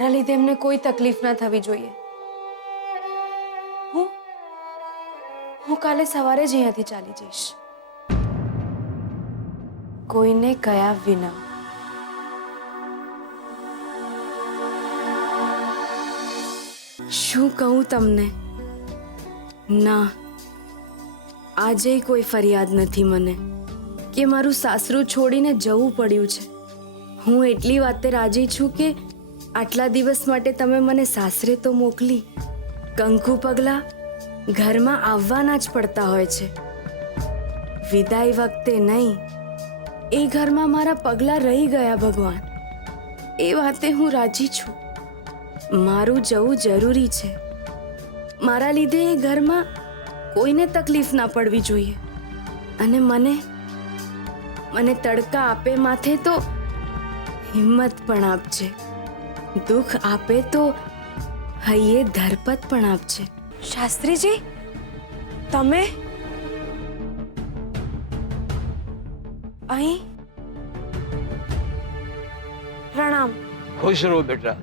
મારા લીધે એમને કોઈ તકલીફ ના થવી જોઈએ. હું કાલે સવારે જ અહીંયાથી ચાલી જઈશ, કોઈને કયા વિના. શું કહું તમને? ના, આજે કોઈ ફરિયાદ નથી મને કે મારું સાસરું છોડીને જવું પડ્યું છે. હું એટલી વાતે રાજી છું કે આટલા દિવસ માટે તમે મને સાસરે તો મોકલી. કંકુ પગલાં ઘરમાં આવવાના જ પડતા હોય છે, વિદાય વખતે નહીં. એ ઘરમાં મારા પગલાં રહી ગયા ભગવાન, એ વાતે હું રાજી છું. મારું જવું જરૂરી છે. મારા લીધે એ ઘરમાં કોઈને તકલીફ ના પડવી જોઈએ. અને મને તડકા આપે માથે તો હિંમત પણ આપજે, દુઃખ આપે તો હૈયે ધરપત પણ આપજે. શાસ્ત્રીજી, તમે અહીં? પ્રણામ. ખુશ રહો બેટા.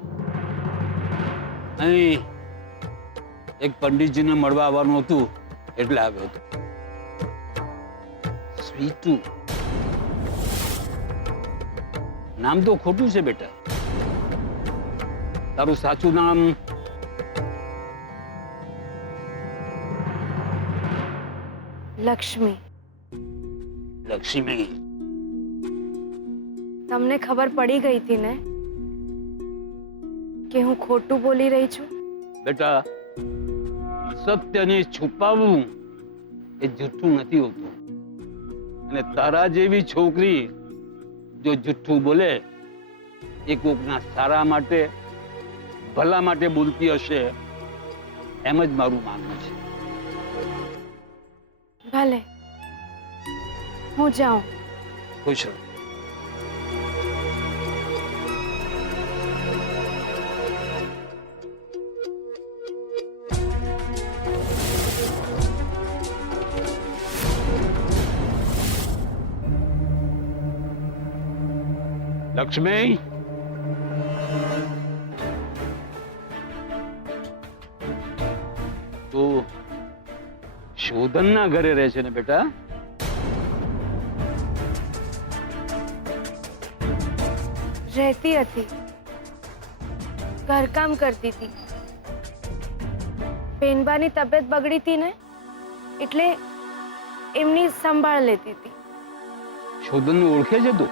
અહીં એક પંડિતજીને મળવા આવવાનું હતું એટલે આવ્યો હતો. સ્વીટુ નામ તો ખોટું છે બેટા. તારું સાચું નામ લક્ષ્મી. લક્ષ્મી. તમને ખબર પડી ગઈ હતી ને કે હું ખોટું બોલી રહી છું? બેટા, સત્યને છુપાવવું એ જૂઠું નથી હોતું. અને તારા જેવી છોકરી જો જૂઠું બોલે એ કોકના સારા માટે, ભલા માટે બોલતી હશે, એમ જ મારું માનવું છે. ભલે, હું જાઉં. ખુશ રહો. લક્ષ્મી, તું શોધનના ઘરે રહે છે ને બેટા? રહેતી હતી, ઘરકામ કરતી હતી. બેનબાની તબિયત બગડી હતી ને એટલે એમની સંભાળ લેતી હતી. શોધનને ઓળખે છે તું?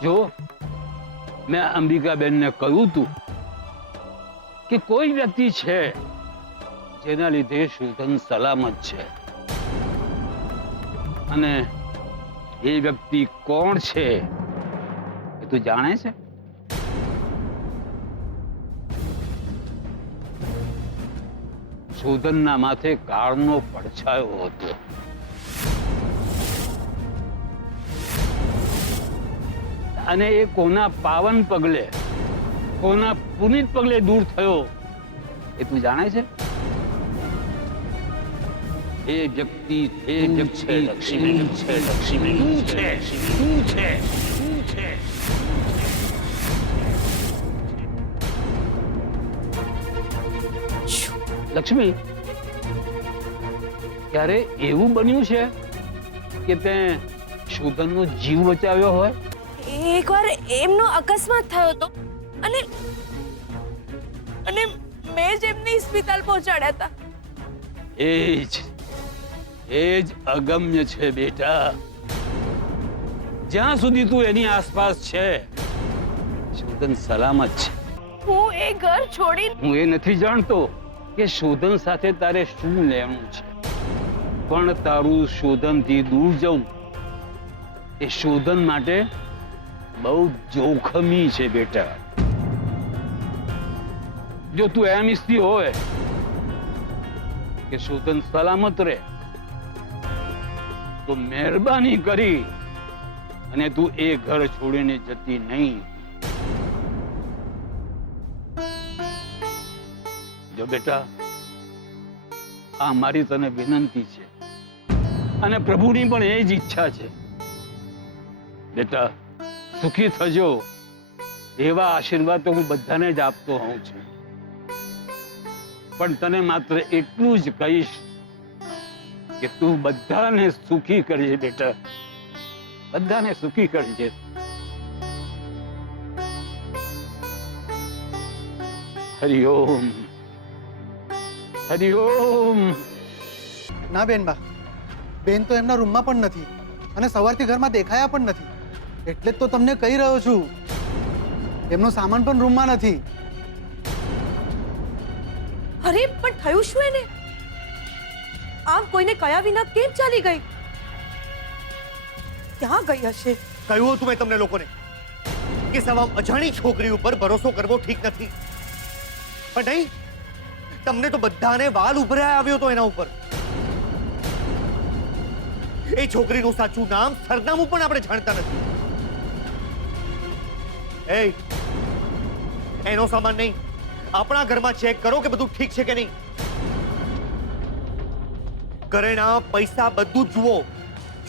જો મેં અંબિકાબેનને કહ્યું તું કે કોઈ વ્યક્તિ છે જેના લીધે શોધન સલામત છે, અને એ વ્યક્તિ કોણ છે એ તું જાણે છે? શોધનના માથે કાળનો પડછાયો હતો. અને એ કોના પાવન પગલે, કોના પુનિત પગલે દૂર થયો એ તું જાણે છે? એ વ્યક્તિ છે લક્ષ્મી, છે લક્ષ્મી, તું છે, તું છે, તું છે. લક્ષ્મી, ક્યારે એવું બન્યું છે કે તે શોધનનો જીવ બચાવ્યો હોય? એકવાર એમનો અકસ્માત થયો હતો અને મેં જ એમને હોસ્પિટલ પહોંચાડ્યા હતા. એ જ અગમ્ય છે બેટા. જ્યાં સુધી તું એની આસપાસ છે, શોધન સલામત છે. હું એ ઘર છોડી, હું એ નથી જાણતો કે શોધન સાથે તારે શું લેવું છે, પણ તારું શોધનથી દૂર જવું એ શોધન માટે બહુ જોખમી છે બેટા. જો તું એમ ઈચ્છતી હોય કે શોધન સલામત રહે તો મહેરબાની કરી અને તું એ ઘર છોડીને જતી નહીં. જો બેટા, આ મારી તને વિનંતી છે અને પ્રભુની પણ એ જ ઈચ્છા છે બેટા સુખી થજો એવા આશીર્વાદ તો હું બધાને જ આપતો હોઉં છું, પણ તને માત્ર એટલું જ કહીશ કે તું બધાને સુખી કરજે બેટા, બધાને સુખી કરજે. હરિઓમ હરિઓમ. ના બેનબા, બેન તો એમના રૂમમાં પણ નથી અને સવારથી ઘરમાં દેખાયા પણ નથી. એટલે જ તો તમને કહી રહ્યો છું, એમનો સામાન પણ રૂમમાં નથી. અરે પણ થયું શું એને? આમ કોઈને કયા વિના કેમ ચાલી ગઈ? ક્યાં ગઈ હશે? કહ્યું હતું મેં તમને લોકોને કે સવા અજાણી છોકરી ઉપર ભરોસો કરવો ઠીક નથી, પણ નહીં, તમને તો બધાને વાલ ઉભરાય આવ્યો તો એના ઉપર. એ છોકરીનું સાચું નામ, સરનામું પણ આપણે જાણતા નથી. એનો સામાન નહીં, આપણા ઘરમાં ચેક કરો કે બધું ઠીક છે કે નહીં. ઘરેણા, પૈસા બધું જુઓ,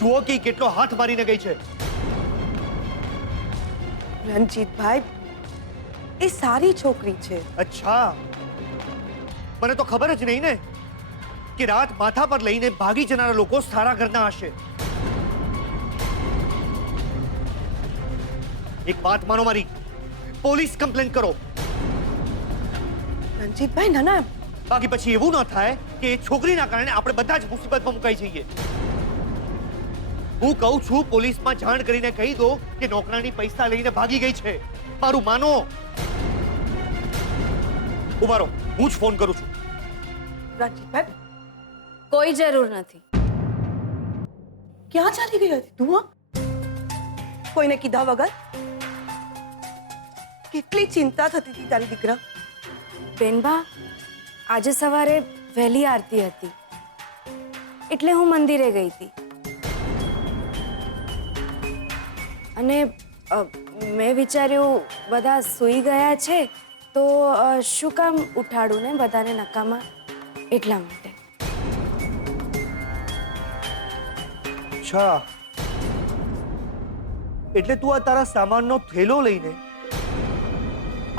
જુઓ કે કેટલો હાથ મારીને ગઈ છે. રણજીતભાઈ, એ સારી છોકરી છે. અચ્છા, મને તો ખબર જ નહીં ને કે રાત માથા પર લઈને ભાગી જનારા લોકો સારા ઘરના હશે. એક વાત માનો મારી, પોલીસ કમ્પ્લેન કરો. રણજીતભાઈ, ના ના, બાકી પછી એવું ન થાય કે એ છોકરીના કારણે આપણે બધા જ મુસીબતમાં મુકાઈ જઈએ. હું કહું છું, પોલીસમાં જાણ કરીને કહી દો કે નોકરાણી પૈસા લઈને ભાગી ગઈ છે. મારું માનો. ઉભા રહો, હું જ ફોન કરું છું. રણજીતભાઈ, કોઈ જરૂર નથી. ક્યાં ચાલી ગઈ હતી તું? કોઈને કીધા વગર? કેટલી ચિંતા થતી હતી તારી દીકરા. બેનબા, આજે સવારે વહેલી આરતી હતી એટલે હું મંદિરે ગઈ હતી અને મેં વિચાર્યું બધા સૂઈ ગયા છે તો શું કામ ઉઠાડું ને બધાને નકામા, એટલા માટે. અચ્છા, એટલે તું આ તારા સામાનનો થેલો લઈને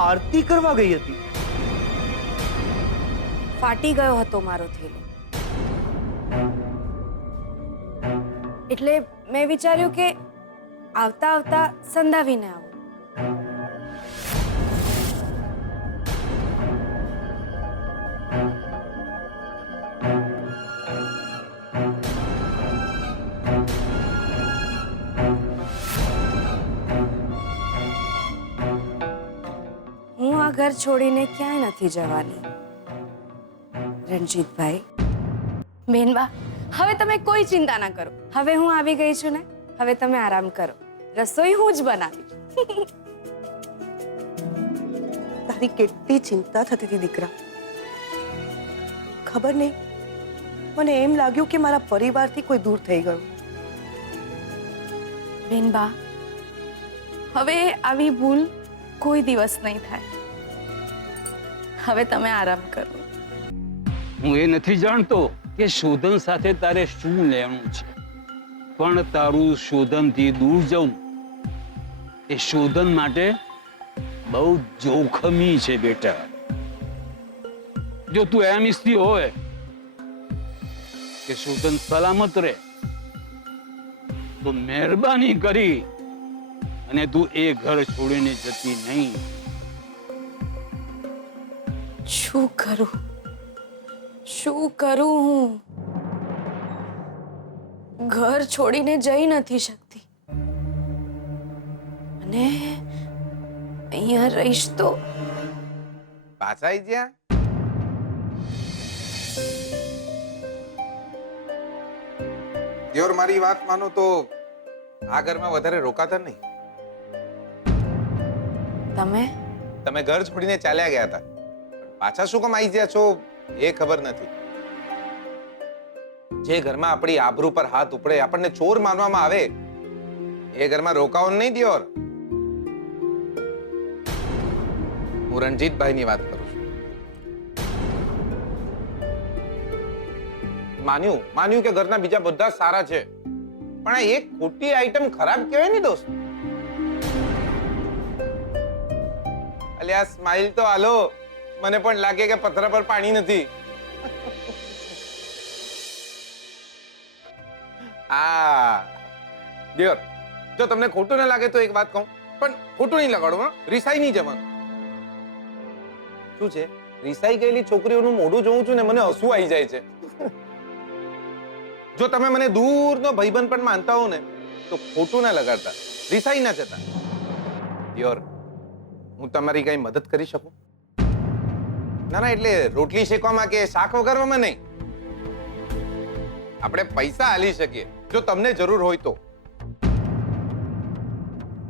આરતી કરવા ગઈ હતી? ફાટી ગયો હતો મારો થેલો એટલે મેં વિચાર્યું કે આવતા આવતા સંધાવીને આવું. હું આ ઘર છોડીને ક્યાંય નથી જવાની. રણજીતભાઈ, બેનબા, હવે તમે કોઈ ચિંતા ના કરો. હવે હું આવી ગઈ છું ને, હવે તમે આરામ કરો. રસોઈ હું જ બનાવીશ. તારી કેટલી ચિંતા થતી હતી દીકરા. ખબર નહીં, મને એમ લાગ્યું કે મારા પરિવારથી કોઈ દૂર થઈ ગયું. બેનબા, હવે આવી ભૂલ કોઈ દિવસ નહીં થાય. હવે તમે આરામ કરો. હું એ નથી જાણતો કે શોધન સાથે તારે શું લેવાનું છે, પણ તારું શોધનથી દૂર જવું એ શોધન માટે બહુ જોખમી છે બેટા. જો તું એમ ઈચ્છતી હોય કે શોધન સલામત રહે તો મહેરબાની કરી અને તું એ ઘર છોડીને જતી નહીં. શું કરું, શું કરું? હું ઘર છોડીને જઈ નથી શકતી અને અહીંયા રહીશ તો પાછા આવી ગયા? દિયોર, મારી વાત માનો તો આ ઘરમાં વધારે રોકાતા નહીં. તમે ઘર છોડીને ચાલ્યા ગયા હતા, પાછા શું કામ આવી ગયા છો એ ખબર નથી. જે ઘરમાં આપણી આબરૂ પર હાથ ઉપડે, આપણને ચોર માનવામાં આવે, એ ઘરમાં રોકાવું નહીં દિયોર. હું રણજીતભાઈની વાત કરું છું. માન્યું કે ઘરના બીજા બધા સારા છે, પણ આ એક ખોટી આઈટમ ખરાબ કહેવાય ને દોસ્ત. અલ્યા સ્માઈલ તો હાલો, મને પણ લાગે કે પથરા પર પાણી નથી. ડિયર, જો તમને ખોટું ના લાગે તો એક વાત કહું, પણ ખોટું નહીં લગાડું, હા? રિસાઈ નહીં જવાનું. શું છે, રિસાઈ ગયેલી છોકરીઓનું મોઢું જોઉં છું ને મને હસવું આવી જાય છે. જો તમે મને દૂરનો ભાઈબંધ પણ માનતા હો ને તો ખોટું ના લગાડતા, રિસાઈ ના જતા. ડિયર, હું તમારી કઈ મદદ કરી શકું? ના ના, એટલે રોટલી શેકવામાં કે શાક વઘારવામાં નહીં. આપણે પૈસા આલી શકીએ જો તમને જરૂર હોય તો.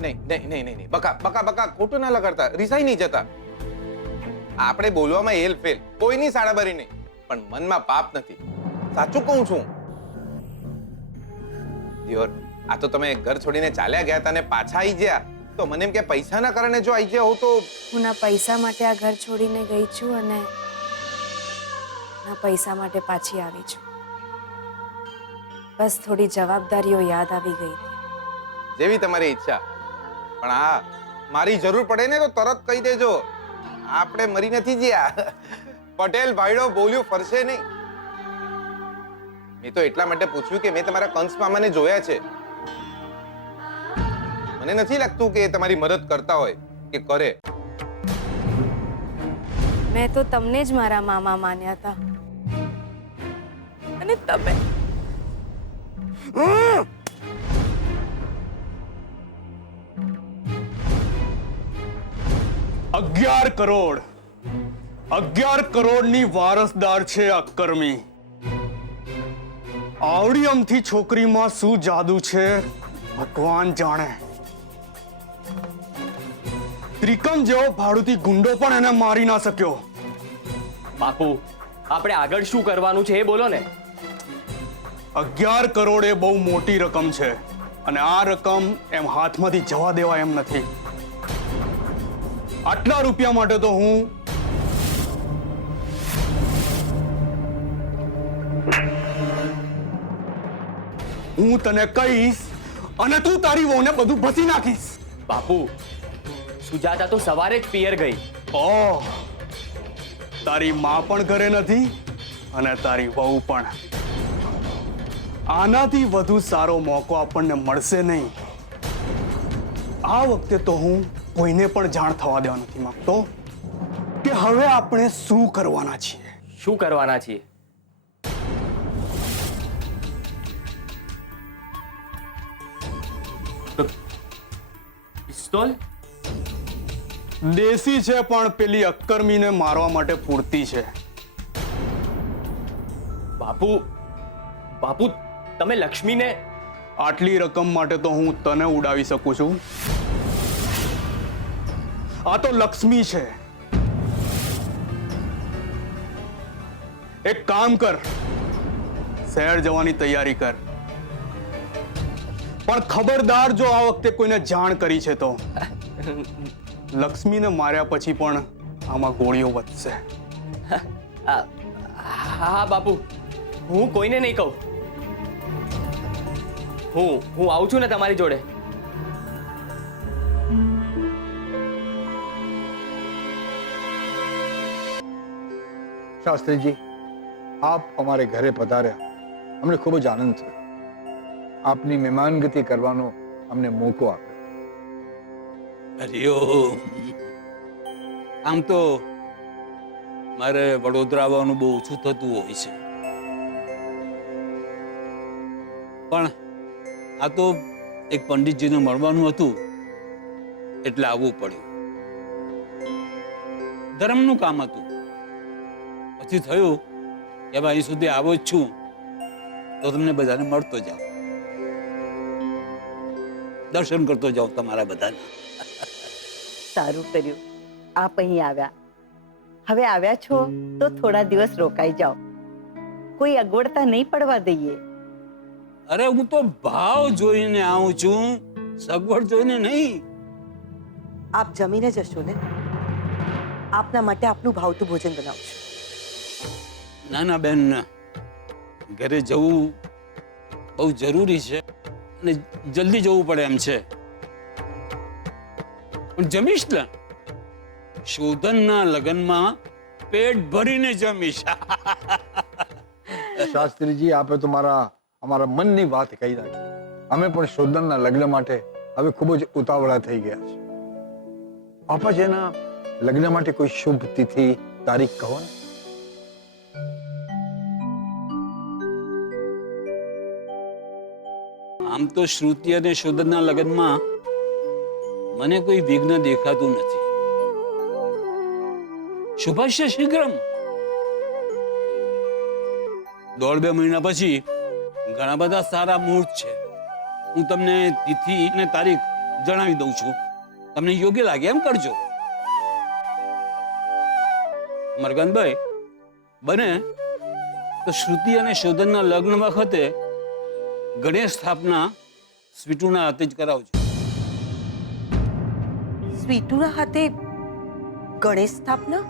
નહીં નહીં નહીં નહીં નહીં, બકા બકા બકા ખોટું ના લગાડતા, રિસાઈ નહીં જતા. આપણે બોલવામાં હેલ ફેલ, કોઈની સાડાબારી નહીં, પણ મનમાં પાપ નથી. સાચું કહું છું. ડિયર, આ તો તમે ઘર છોડીને ચાલ્યા ગયા હતા ને પાછા આવી ગયા, તો મને એમ કે પૈસાના કારણે જો આવી ગયા હો તો. હું ના પૈસા માટે આ ઘર છોડીને ગઈ છું અને ના પૈસા માટે પાછી આવી છું. બસ થોડી જવાબદારીઓ યાદ આવી ગઈ હતી. જેવી તમારી ઈચ્છા, પણ હા, મારી જરૂર પડે ને તો તરત કહી દેજો. આપણે મરી નથી ગયા. પટેલ ભાઈડો બોલ્યું ફરશે નહીં. મેં તો એટલા માટે પૂછ્યું કે મેં તમારા કંસ મામાને જોયા છે. મને નથી લાગતું કે એ તમારી મદદ કરતા હોય કે કરે. મેં તો તમને જ મારા મામા માન્યા હતા અને તમે 11 કરોડની વારસદાર છે અક્કર્મી. આવડી અમથી છોકરીમાં શું જાદુ છે ભગવાન જાણે. ત્રિકમ જેવો ભાડુતી ગુંડો પણ એને મારી ના શક્યો. બાપુ, આપણે આગળ શું કરવાનું છે એ બોલો ને. 11 કરોડ એ બહુ મોટી રકમ છે અને આ રકમ એમ હાથમાંથી જવા દેવા એમ નથી. આટલા રૂપિયા માટે તો હું તને કહીશ અને તું તારી વહુને બધું ભસી નાખીશ. બાપુ, સુજાતા તો સવારે જ પિયર ગઈ. ઓહ, તારી માં પણ ઘરે નથી અને તારી વહુ પણ. આનાથી વધુ સારો મોકો આપણને મળશે નહીં. આ વખતે તો હું કોઈને પણ જાણ થવા દેવા નથી માંગતો કે હવે આપણે શું કરવાના છીએ. શું કરવાના છીએ? પિસ્તોલ? દેશી છે પણ પેલી અક્કર્મીને મારવા માટે પૂરતી છે. બાપુ, બાપુ, તમે લક્ષ્મીને... આટલી રકમ માટે તો હું તને ઉડાવી શકું છું. આ તો લક્ષ્મી છે. એક કામ કર, શહેર જવાની તૈયારી કર. પણ ખબરદાર, જો આ વખતે કોઈને જાણ કરી છે તો લક્ષ્મીને માર્યા પછી પણ આમાં ગોળીઓ વધશે. હા બાપુ, હું કોઈને નહીં કહું. હું આવું છું ને તમારી જોડે. શાસ્ત્રીજી, આપ અમારે ઘરે પધાર્યા, અમને ખૂબ જ આનંદ થયો. આપની મહેમાનગતિ કરવાનો અમને મોકો આપ્યો. હરિઓમ. આમ તો મારે વડોદરા આવવાનું બહુ ઓછું થતું હોય છે, પણ આ તો એક પંડિતજીને મળવાનું હતું એટલે આવવું પડ્યું. ધર્મનું કામ હતું. પછી થયું કે અહીં સુધી આવો જ છું તો તમને બધાને મળતો જાઉં, દર્શન કરતો જાઉં તમારા બધાને. સારું કર્યું આપ અહીં આવ્યા. હવે આવ્યા છો તો થોડા દિવસ રોકાઈ જાઓ. કોઈ અગવડતા નહીં પડવા દઈએ. અરે હું તો ભાવ જોઈને આવું છું, સગવડ જોઈને નહીં. આપ જમીને જશો ને? આપના માટે આપનું ભાવતું ભોજન બનાવું છું. ના ના બેન, ઘરે જવું બહુ જરૂરી છે અને જલ્દી જવું પડે એમ છે. પણ જમીશ ને શોધનના લગ્નમાં પેટ ભરીને જમીશ. શાસ્ત્રીજી, આપે તો અમારા મનની વાત કહી નાખી. અમે પણ શોધનના લગ્ન માટે હવે ખૂબ જ ઉતાવળા થઈ ગયા છે. બાપાજીના લગ્ન માટે કોઈ શુભ તિથિ તારીખ કહો ને. આમ તો શ્રુતિ અને શોધનના લગ્નમાં મને કોઈ વિઘ્ન દેખાતું નથી. શુભસ્ય શીઘ્રમ. 1.5-2 મહિના પછી ઘણા બધા સારા મુહૂર્ત છે. હું તમને તિથિ ને તારીખ જણાવી દઉં છું. તમને યોગ્ય લાગે એમ કરજો. મરગનભાઈ, બને તો શ્રુતિ અને શોધનના લગ્ન વખતે ગણેશ સ્થાપના સ્વીટુના હાથે જ કરાવજો. સ્વીટુના હાથે ગણેશ સ્થાપના?